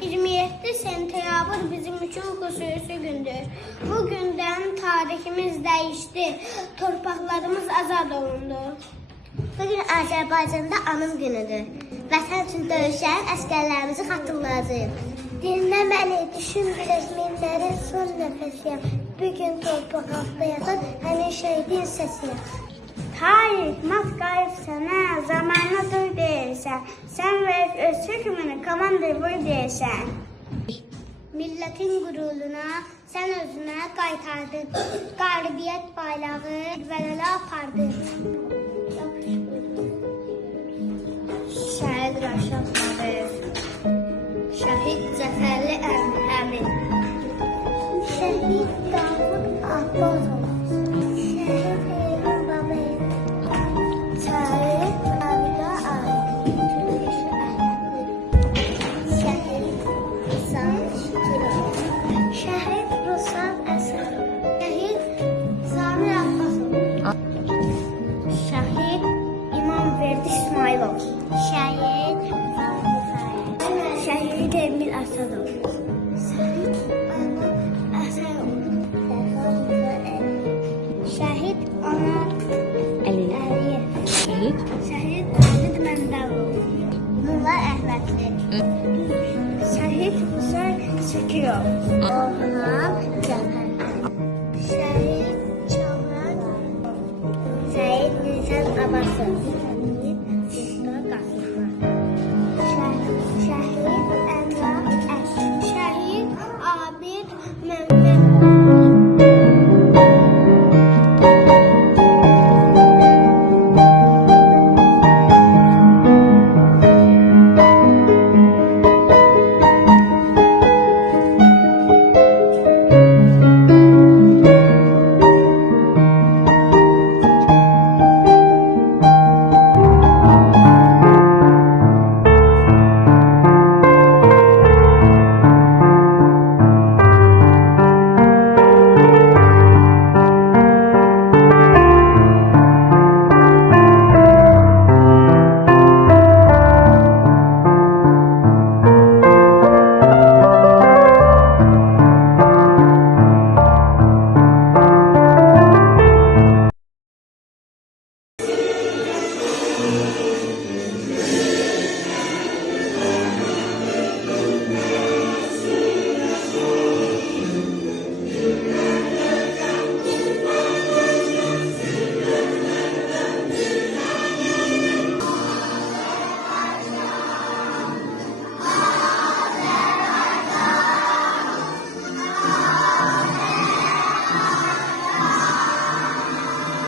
27 sentyabr bizim üçün xüsusi gündür. Bu gündən tariximiz dəyişdi, torpaqlarımız azad olundu. Bugün Azərbaycanda anım günüdür. Vətən üçün döyüşən əsgərlərimizi xatırlayacağıq. Dinləməli, düşündürək, minlərin son nəfəsiyəm. Bugün torpaq altında yatan həmin şəhidin səsiyəm. Tarix, mat qayıb sənə, zamanla dur deyirsən. Sən verib öz hökmünü, komandır vur deyirsən. Millətin qüruruna sən özünə qaytardın. Qalibiyyət bayrağı vələlə apardın. Şəhid Rəşad Nağıyev, Şəhid Cəfərli Əmin, Şəhid Davud Abbasov, Şəhid Eyran Babayev, Şəhid Avda Ali, Şəhid İsam Şükürov, Şəhid Ruslan Əsərov, Şəhid Samir Abbasov, Şəhid İmamverdi İsmailov, Şəhid Vahid Şəhid Emil Əsədov, Şəhid Ana Əsərov, Şəhid Ana Əliyev, Şəhid Əmid Məndəlov, Mulla Əhmədli, Şəhid Hüseyn Şəkirov, Orhan Cəfər, Şəhid Çağlar, Şəhid Nisan Abbasov.